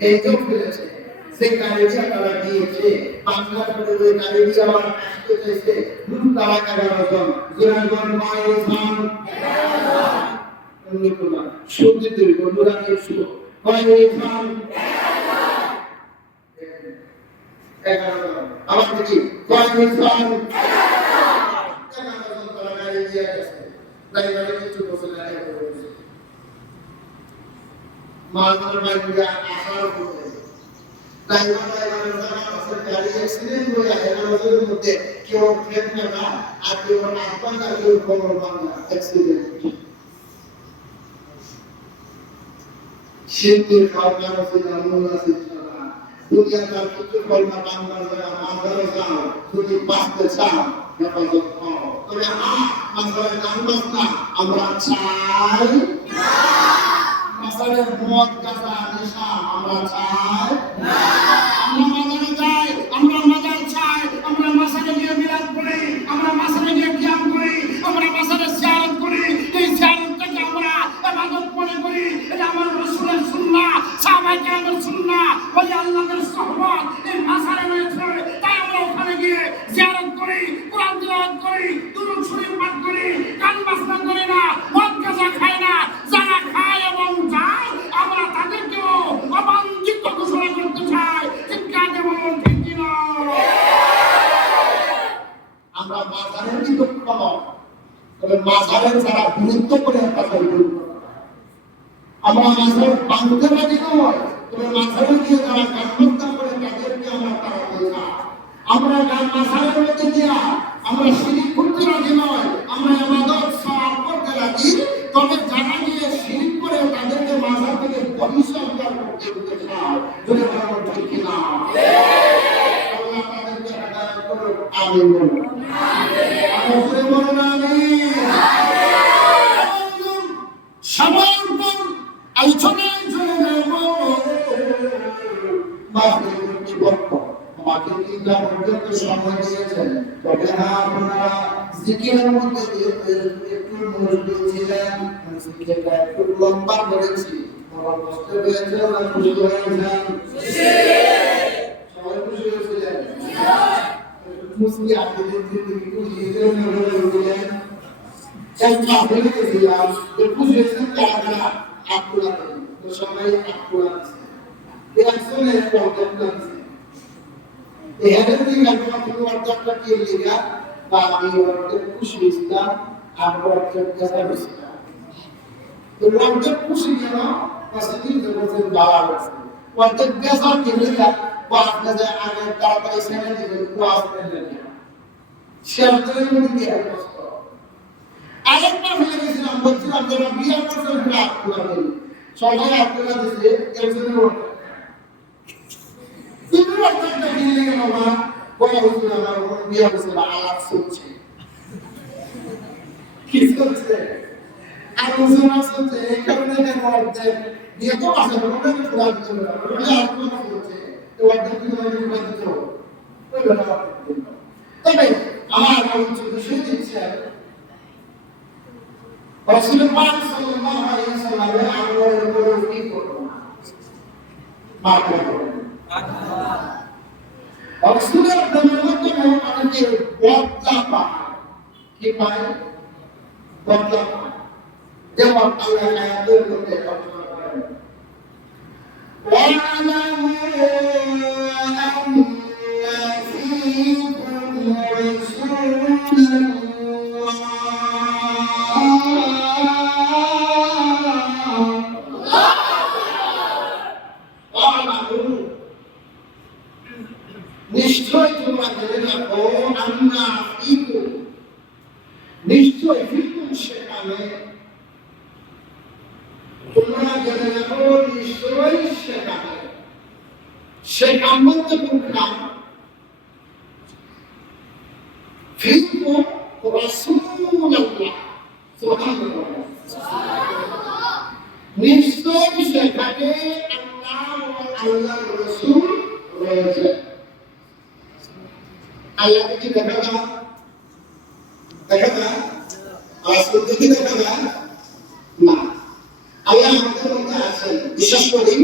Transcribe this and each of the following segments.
ভেঙেও ফেলেছে। সেই গাড়িটা তারা দিয়েছে, 5 লাখ করে ওই গাড়িটি আবার আসতে চাইছে, তারা 11 জন, জোরাগণ কয়জন? 11 জন। সত্যি বন্ধুরা কিছু কয়জন? 11 জন। আবার দেখি কয়জন? 11 জন তারা গাড়ি দিয়ে গেছে। ড্রাইভারে কিছু বসে লাগে বলেছে মালদার বাইরে আসার পরে ড্রাইভারের সাথে গাড়ি অ্যাক্সিডেন্ট হয়ে 11 জনের মধ্যে কেউ ফেলবে না, আর কেউ নাচবে না, কেউ খবর পাবে না, অ্যাক্সিডেন্ট। শীতের খাওয়ার আছে জানুন আছে না দুনিয়া তার কিছু কলমা বাংলার জায়গা বাংলার যাও যদি বাঁচতে চাও হেফাজত করো। তবে মাসালের গান বাজনা আমরা চাই না, মাসালের মদ গাঁজা নেশা আমরা চাই না, আমরা মাজারে যাই, আমরা মাজার চাই, আমরা মাসালে গিয়ে মিলাদ করি, আমরা মাসালে গিয়ে কিয়াম করি, আমরা মাসালে জিয়ারত করি। এই জিয়ারতটাকে আমরা ইবাদত মনে করি। এটা আমার রাসূলের সুন্নাহ, সাহাবায়ে কেরামের সুন্নাহ, ওলি আল্লাহর সুহবত এই মাসালে রয়েছে। তাই আমরা ওখানে গিয়ে জিয়ারত করি, কোরআন তিলাওয়াত করি, দুরূদ শরীফ পাঠ করি, গান বাজনা করি না, মদ গাঁজা খাই না। যারা খায় এবং যায় আমরা তাদেরকেও অবাঞ্ছিত ঘোষণা করতে চাই। ঠিক কাজে বলুন ঠিক কিনা? আমরা মাজারের বিরুদ্ধে নয়, তবে মাজারের যারা বিরুদ্ধ করে কথা বলব, আমরা মাজার ভাঙতে রাজি নয়, তবে মাজারে গিয়ে যারা গানবাজনা করে তাদেরকে আমরা তাড়াবো না। আমরা মাজারের মধ্যে গিয়া আমরা শিরিক করতে রাজি নয়, আমরা ইবাদত সওয়াব করতে রাজি, তবে যারা গিয়ে শিরিক করে তাদেরকে মাজার থেকে বহিষ্কার করতে দিতে চায়। যদি বলুন ঠিক কিনা? আল্লাহ তাদেরকে হেদায়েত করুন। আমিন বলুন। আমিন বলুন। আমিন। সবার উপর আলোচনায় চলে যাব মাহফিলের কর্তৃপক্ষ আমাকে 3টা পর্যন্ত সময় দিয়েছেন। তবে আপনারা জিকিরের মধ্যে একটু মনোযোগী ছিলেন, জিকিরটা একটু লম্বা করেছি। আমার কষ্ট হয়েছে না খুশি হয়েছেন? সবাই খুশি হয়েছিলেন? মুসলিম আপনাদের দিকে খুশি হয়েছিলেন? একটা বলে দিলাম যে খুশি হয়েছেন তারা আপনারা সবাই আপনারা এই আসলে প্রবলেম আছে। everything I want to work out the area, but we want to push Islam and work to gather Islam. The want to push Islam was a thing that was in balance. What the best of the area was the other part of Islam and the cross and the area. Shelter in the area. I don't know where Islam, but I'm going to be a person who has to have it. So I have to have this, there's a road. Ini waktu kita gini kan orang, kau harus biar bisa alat suci. Kisah tu, aku semua suci. Kerana kan orang dia tu asal orang tu sudah tu, orang aku tu suci. Tu orang tu orang tu tu, tu orang tu. Tapi, orang tu tu suci siapa? Rasulullah Sallallahu Alaihi Wasallam orang itu, macam Rasulullah Sallallahu Alaihi Wasallam waqafa kipai waqafa jawab Allah ayat itu wa'lamu anna fiikum rasulullah নিশ্চয় তোমরা জেনে রাখো আন্না ফিকুম, নিশ্চয় ফিকুম সেখানে তোমরা জেনে রাখো নিশ্চয় সেখানে সেখান বলতে কোনখান ফিকুম রাসূলুল্লাহ সুবহানাল্লাহ নিশ্চয় সেখানে আল্লাহ ও আল্লাহর রাসূল রয়েছে। আল্লাহ কি দেখা যায়? দেখা যায়? রাসূল কি দেখা যায়? না। আল্লাহ আমাদের মধ্যে আছেন, বিশ্বাস করি।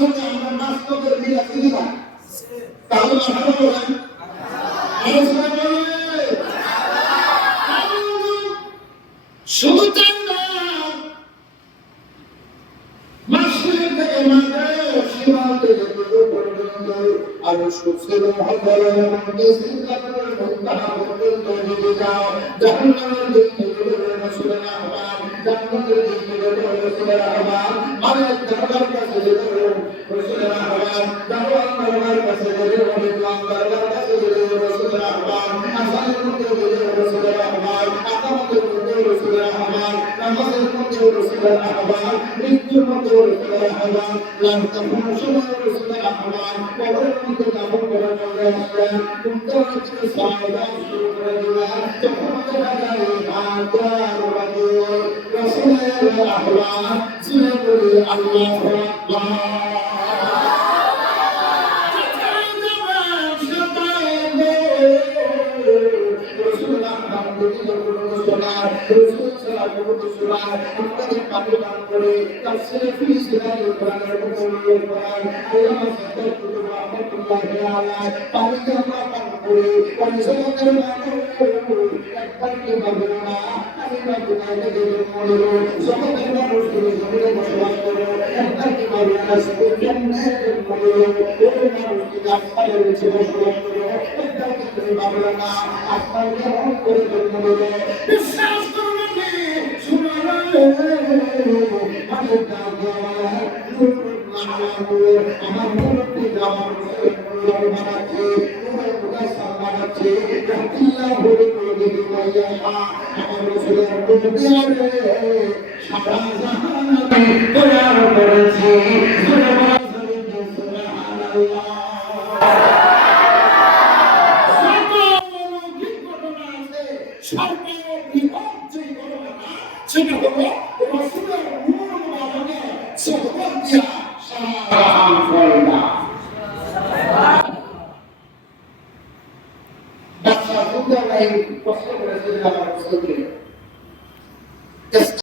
সঙ্গে আমরা বাস্তবের মিল আছে কিনা? তাহলে মাথাটা বলেন শুধু চান না মাসের থেকে মাঝে সীমান্ত পর্যন্ত আরো সুস্থির মহব্বতের মধ্যে চিন্তা করে মুক্তাহা পর্যন্ত নিয়ে যাও জাহান্নামের দিক থেকে রাসূলের আহ্বান জান্নাতের দিক থেকে রাসূলের আহ্বান মালিক দরবার কাছে যেতে রাসূলের আহ্বান দাওয়াত দরবার কাছে যেতে ইমাম দরবার কাছে যেতে রাসূলের আহ্বান আযানের মধ্যে যেতে রাসূলের আহ্বান আকামতের মধ্যে রাসূলের আহ্বান নামাজের মধ্যে রাসূলের আহ্বান মৃত্যুর মধ্যে রাসূলের আহ্বান লান্তফুন সময় রাসূলের আহ্বান কবরের মধ্যে দাফন করার মধ্যে আসলেন কুন্তর থেকে সাহাবা শুরু করে দিলেন যখন দেখা যায় হাজার রাসূলের আহ্বান শুনে বলি আল্লাহু আকবার বিশ্বাস করুন আমার মুরব্বী আমার বানাচ্ছে বানাচ্ছে আমার রসুলের সারা জাহান তৈয়ার করেছে সেটা হলো রসুলের নূর মুবারকে সুবহান দিয়া সালাম ফলনা বাচ্চা বুঝতে নাই কষ্ট